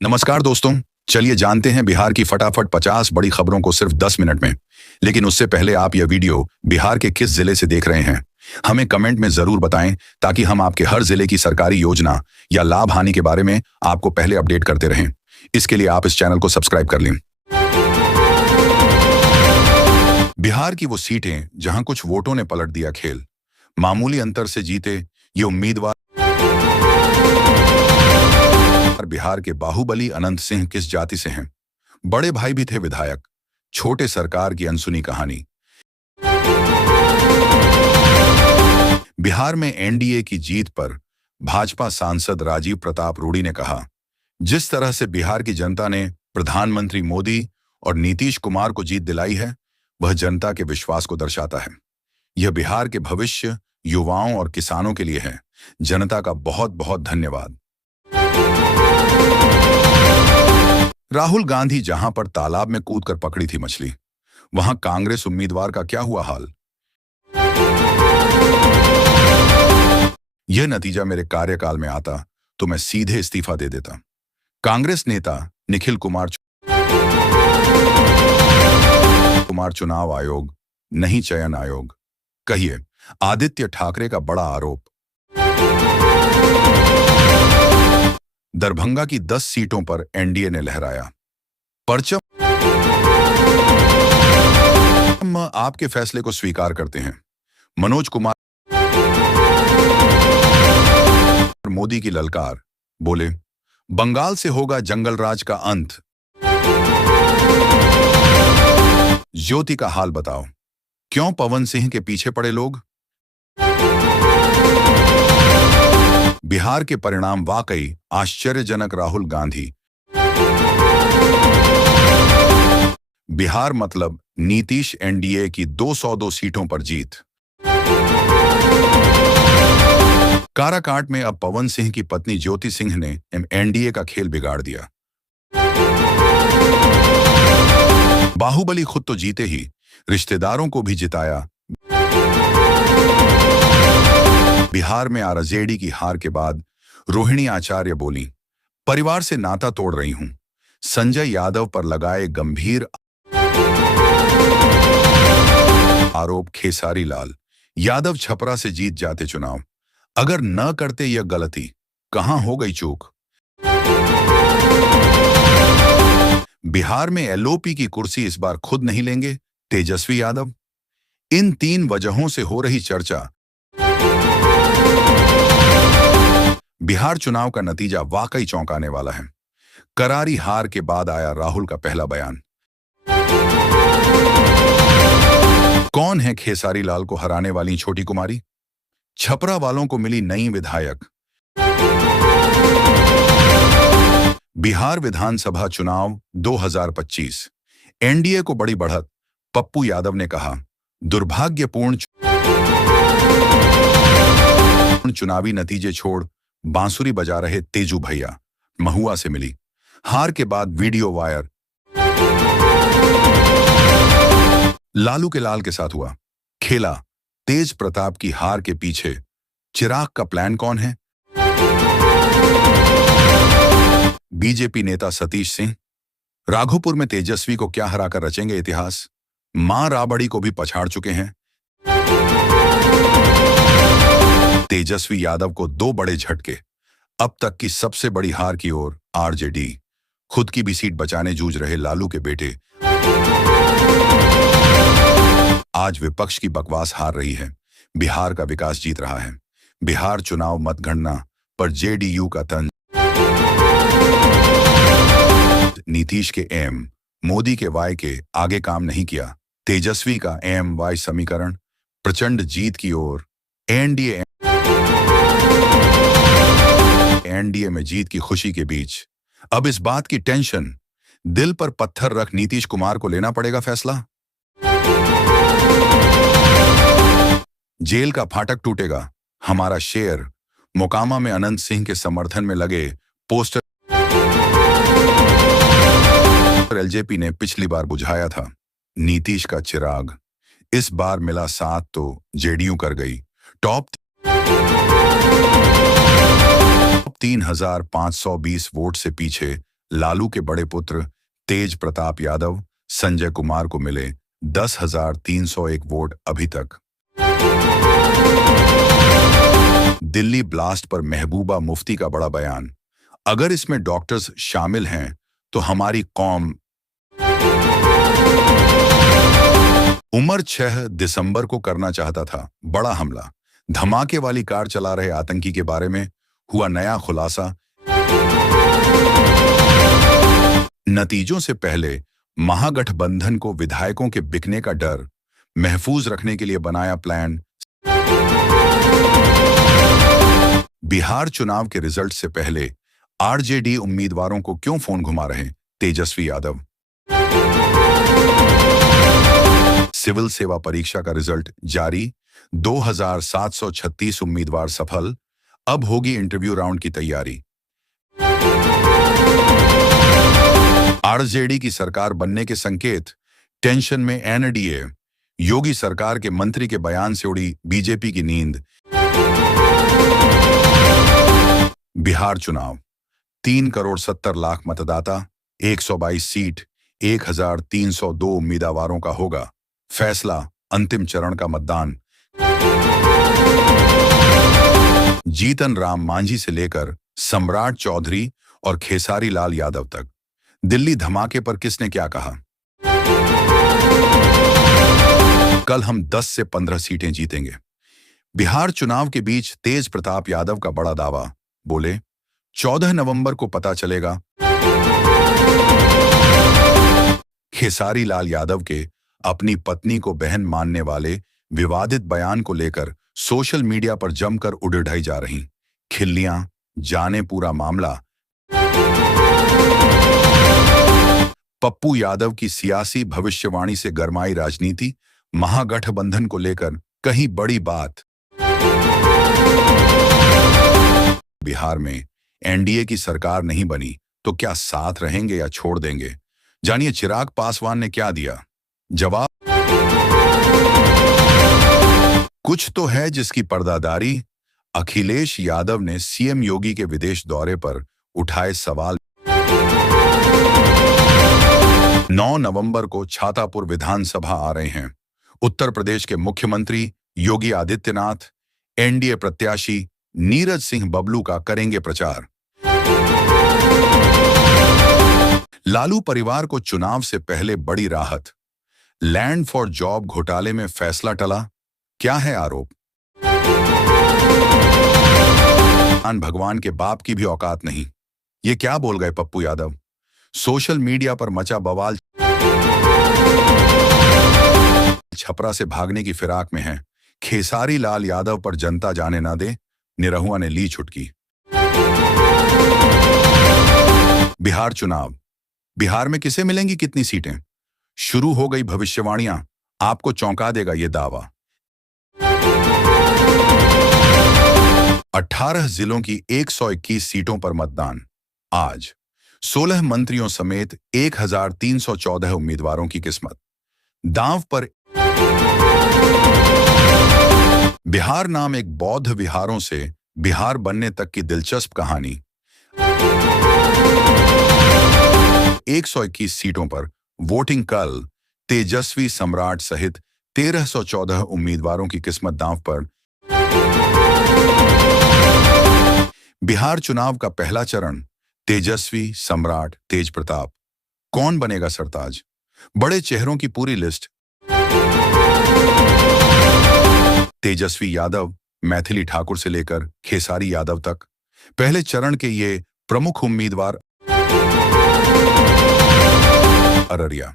नमस्कार दोस्तों। चलिए जानते हैं बिहार की फटाफट 50 बड़ी खबरों को सिर्फ 10 मिनट में। लेकिन उससे पहले आप यह वीडियो बिहार के किस जिले से देख रहे हैं, हमें कमेंट में जरूर बताएं, ताकि हम आपके हर जिले की सरकारी योजना या लाभ हानि के बारे में आपको पहले अपडेट करते रहें। इसके लिए आप इस चैनल को सब्सक्राइब कर लें। बिहार की वो सीटें जहां कुछ वोटों ने पलट दिया खेल, मामूली अंतर से जीते ये उम्मीदवार। बिहार के बाहुबली अनंत सिंह किस जाति से हैं? बड़े भाई भी थे विधायक, छोटे सरकार की अनसुनी कहानी। बिहार में एनडीए की जीत पर भाजपा सांसद राजीव प्रताप रूडी ने कहा, जिस तरह से बिहार की जनता ने प्रधानमंत्री मोदी और नीतीश कुमार को जीत दिलाई है, वह जनता के विश्वास को दर्शाता है। यह बिहार के भविष्य, युवाओं और किसानों के लिए है। जनता का बहुत बहुत धन्यवाद। राहुल गांधी जहां पर तालाब में कूदकर पकड़ी थी मछली, वहां कांग्रेस उम्मीदवार का क्या हुआ हाल? यह नतीजा मेरे कार्यकाल में आता तो मैं सीधे इस्तीफा दे देता। कांग्रेस नेता निखिल कुमार चुनाव आयोग, नहीं चयन आयोग। कहिए, आदित्य ठाकरे का बड़ा आरोप। दरभंगा की 10 सीटों पर एनडीए ने लहराया परचम। हम आपके फैसले को स्वीकार करते हैं। मनोज कुमार मोदी की ललकार, बोले, बंगाल से होगा जंगल राज का अंत। ज्योति का हाल बताओ, क्यों पवन सिंह के पीछे पड़े लोग? बिहार के परिणाम वाकई आश्चर्यजनक। राहुल गांधी। बिहार मतलब नीतीश एनडीए की 202 सीटों पर जीत। काराकाट में अब पवन सिंह की पत्नी ज्योति सिंह ने एनडीए का खेल बिगाड़ दिया। बाहुबली खुद तो जीते ही रिश्तेदारों को भी जिताया। बिहार में आरजेडी की हार के बाद रोहिणी आचार्य बोली, परिवार से नाता तोड़ रही हूं। संजय यादव पर लगाए गंभीर आरोप। खेसारी लाल यादव छपरा से जीत जाते चुनाव, अगर न करते यह गलती, कहां हो गई चूक? बिहार में एलओपी की कुर्सी इस बार खुद नहीं लेंगे तेजस्वी यादव। इन 3 वजहों से हो रही चर्चा। बिहार चुनाव का नतीजा वाकई चौंकाने वाला है। करारी हार के बाद आया राहुल का पहला बयान। कौन है खेसारी लाल को हराने वाली छोटी कुमारी? छपरा वालों को मिली नई विधायक। बिहार विधानसभा चुनाव 2025, एनडीए को बड़ी बढ़त। पप्पू यादव ने कहा, दुर्भाग्यपूर्ण चुनावी नतीजे छोड़ बांसुरी बजा रहे तेजू भैया महुआ से मिली। हार के बाद वीडियो वायर। लालू के लाल के साथ हुआ खेला। तेज प्रताप की हार के पीछे चिराग का प्लान कौन है? बीजेपी नेता सतीश सिंह राघोपुर में तेजस्वी को क्या हराकर रचेंगे इतिहास? मां राबड़ी को भी पछाड़ चुके हैं। तेजस्वी यादव को 2 बड़े झटके। अब तक की सबसे बड़ी हार की ओर आरजेडी। खुद की भी सीट बचाने जूझ रहे लालू के बेटे आज विपक्ष की बकवास हार रही है। बिहार का विकास जीत रहा है। बिहार चुनाव मतगणना पर जेडीयू का तंज। नीतीश के एम, मोदी के वाई के आगे काम नहीं किया। तेजस्वी का एम वाई समीकरण प्रचंड जीत की ओर। एनडीए में जीत की खुशी के बीच अब इस बात की टेंशन, दिल पर पत्थर रख नीतीश कुमार को लेना पड़ेगा फैसला। जेल का फाटक टूटेगा, हमारा शेर। मोकामा में अनंत सिंह के समर्थन में लगे पोस्टर एलजेपी ने पिछली बार बुझाया था नीतीश का चिराग। इस बार मिला साथ तो जेडीयू कर गई। टॉप 3,520 वोट से पीछे लालू के बड़े पुत्र तेज प्रताप यादव संजय कुमार को मिले 10,301 वोट अभी तक। दिल्ली ब्लास्ट पर महबूबा मुफ्ती का बड़ा बयान, अगर इसमें डॉक्टर्स शामिल हैं तो हमारी कौम। उमर 6 दिसंबर को करना चाहता था बड़ा हमला, धमाके वाली कार चला रहे आतंकी के बारे में हुआ नया खुलासा। नतीजों से पहले महागठबंधन को विधायकों के बिकने का डर महफूज रखने के लिए बनाया प्लान। बिहार चुनाव के रिजल्ट से पहले आरजेडी उम्मीदवारों को क्यों फोन घुमा रहे तेजस्वी यादव। सिविल सेवा परीक्षा का रिजल्ट जारी, 2736 उम्मीदवार सफल, अब होगी इंटरव्यू राउंड की तैयारी। आरजेडी की सरकार बनने के संकेत, टेंशन में एनडीए, योगी सरकार के मंत्री के बयान से उड़ी बीजेपी की नींद। बिहार चुनाव, 3,70,00,000 मतदाता, 122 सीट, 1,302 उम्मीदवारों का होगा फैसला, अंतिम चरण का मतदान। जीतन राम मांझी से लेकर सम्राट चौधरी और खेसारी लाल यादव तक, दिल्ली धमाके पर किसने क्या कहा। कल हम 10 से 15 सीटें जीतेंगे। बिहार चुनाव के बीच तेज प्रताप यादव का बड़ा दावा, बोले 14 नवंबर को पता चलेगा। खेसारी लाल यादव के अपनी पत्नी को बहन मानने वाले विवादित बयान को लेकर सोशल मीडिया पर जमकर उड़ाई जा रही खिल्लियां, जाने पूरा मामला। पप्पू यादव की सियासी भविष्यवाणी से गरमाई राजनीति, महागठबंधन को लेकर कहीं बड़ी बात। बिहार में एनडीए की सरकार नहीं बनी तो क्या साथ रहेंगे या छोड़ देंगे, जानिए चिराग पासवान ने क्या दिया जवाब। कुछ तो है जिसकी पर्दादारी, अखिलेश यादव ने सीएम योगी के विदेश दौरे पर उठाए सवाल। 9 नवंबर को छातापुर विधानसभा आ रहे हैं उत्तर प्रदेश के मुख्यमंत्री योगी आदित्यनाथ, एनडीए प्रत्याशी नीरज सिंह बबलू का करेंगे प्रचार। लालू परिवार को चुनाव से पहले बड़ी राहत, लैंड फॉर जॉब घोटाले में फैसला टला, क्या है आरोप। भगवान के बाप की भी औकात नहीं, ये क्या बोल गए पप्पू यादव। सोशल मीडिया पर मचा बवाल, छपरा से भागने की फिराक में है, खेसारी लाल यादव पर जनता जाने ना दे, निरहुआ ने ली छुटकी। बिहार चुनाव, बिहार में किसे मिलेंगी कितनी सीटें, शुरू हो गई भविष्यवाणियां, आपको चौंका देगा ये दावा। 18 जिलों की 121 सीटों पर मतदान आज, 16 मंत्रियों समेत 1,314 उम्मीदवारों की किस्मत दांव पर। बिहार नाम एक बौद्ध विहारों से बिहार बनने तक की दिलचस्प कहानी। 121 सीटों पर वोटिंग कल, तेजस्वी सम्राट सहित 1,314 उम्मीदवारों की किस्मत दांव पर। बिहार चुनाव का पहला चरण, तेजस्वी, सम्राट, तेज प्रताप, कौन बनेगा सरताज, बड़े चेहरों की पूरी लिस्ट। तेजस्वी यादव, मैथिली ठाकुर से लेकर खेसारी यादव तक, पहले चरण के ये प्रमुख उम्मीदवार। अररिया,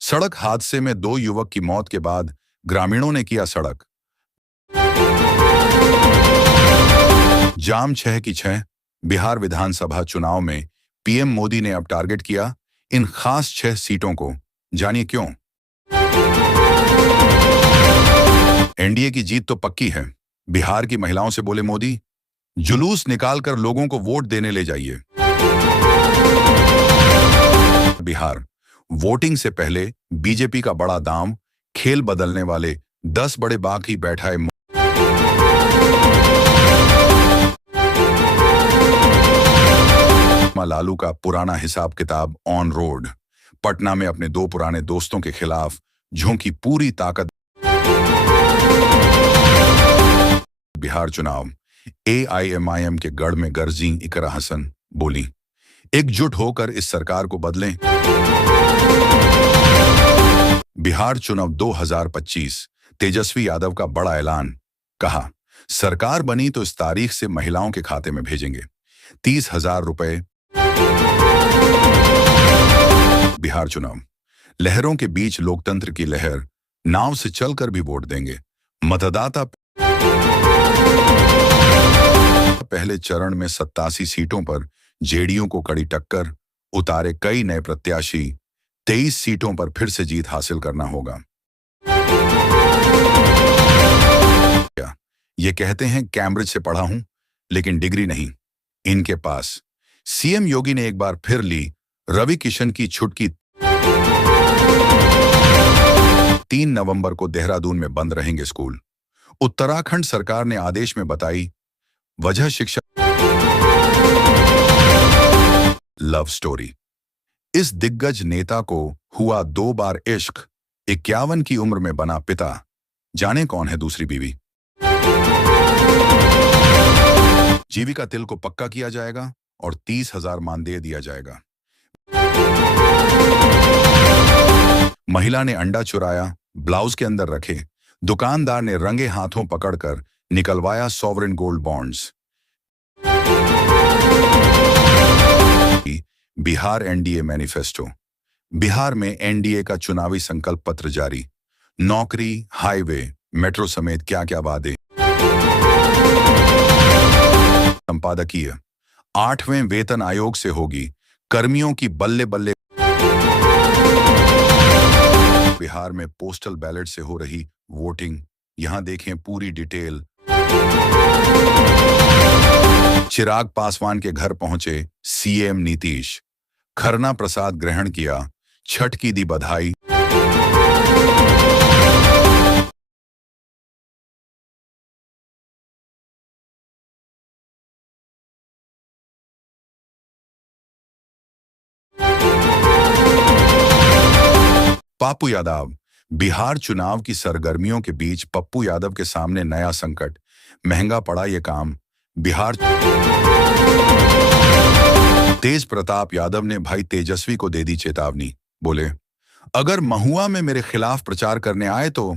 सड़क हादसे में 2 युवक की मौत के बाद ग्रामीणों ने किया सड़क जाम 6 की 6। बिहार विधानसभा चुनाव में पीएम मोदी ने अब टारगेट किया इन खास 6 सीटों को, जानिए क्यों। एनडीए की जीत तो पक्की है, बिहार की महिलाओं से बोले मोदी, जुलूस निकालकर लोगों को वोट देने ले जाइए। बिहार, वोटिंग से पहले बीजेपी का बड़ा दांव, खेल बदलने वाले 10 बड़े बाग ही बैठाए। चश्मा लालू का पुराना हिसाब किताब ऑन रोड। पटना में अपने दो पुराने दोस्तों के खिलाफ झोंकी पूरी ताकत। बिहार चुनाव। एआईएमआईएम के गढ़ में गरजी इकरा हसन बोली, एकजुट होकर इस सरकार को बदलें। बिहार चुनाव 2025। तेजस्वी यादव का बड़ा ऐलान। कहा, सरकार बनी तो इस तारीख से महिलाओं के खाते में भेजेंगे 30,000 रुपए। बिहार चुनाव। लहरों के बीच लोकतंत्र की लहर, नाव से चलकर भी वोट देंगे मतदाता। पहले चरण में 87 सीटों पर जेडीयू को कड़ी टक्कर, उतारे कई नए प्रत्याशी। 23 सीटों पर फिर से जीत हासिल करना होगा। ये कहते हैं कैम्ब्रिज से पढ़ा हूं, लेकिन डिग्री नहीं इनके पास। सीएम योगी ने एक बार फिर ली रवि किशन की छुटकी। 3 नवंबर को देहरादून में बंद रहेंगे स्कूल। उत्तराखंड सरकार ने आदेश में बताई वजह शिक्षा। Love story. इस दिग्गज नेता को हुआ 2 बार इश्क, 51 की उम्र में बना पिता। जाने कौन है दूसरी बीवी। जीविका तिल को पक्का किया जाएगा और 30,000 मानदेय दिया जाएगा। महिला ने अंडा चुराया, ब्लाउज के अंदर रखे। दुकानदार ने रंगे हाथों पकड़कर निकलवाया sovereign gold bonds. Bihar NDA manifesto. Bihar में एनडीए का चुनावी संकल्प पत्र जारी। नौकरी, हाईवे, मेट्रो समेत क्या क्या वादे। संपादकीय। 8वें वेतन आयोग से होगी कर्मियों की बल्ले बल्ले। बिहार में पोस्टल बैलेट से हो रही वोटिंग, यहां देखें पूरी डिटेल। चिराग पासवान के घर पहुंचे सीएम नीतीश। खरना प्रसाद ग्रहण किया, छठ की दी बधाई। पप्पू यादव। बिहार चुनाव की सरगर्मियों के बीच पप्पू यादव के सामने नया संकट। महंगा पड़ा ये काम। बिहार। तेज प्रताप यादव ने भाई तेजस्वी को दे दी चेतावनी। बोले, अगर महुआ में मेरे खिलाफ प्रचार करने आए तो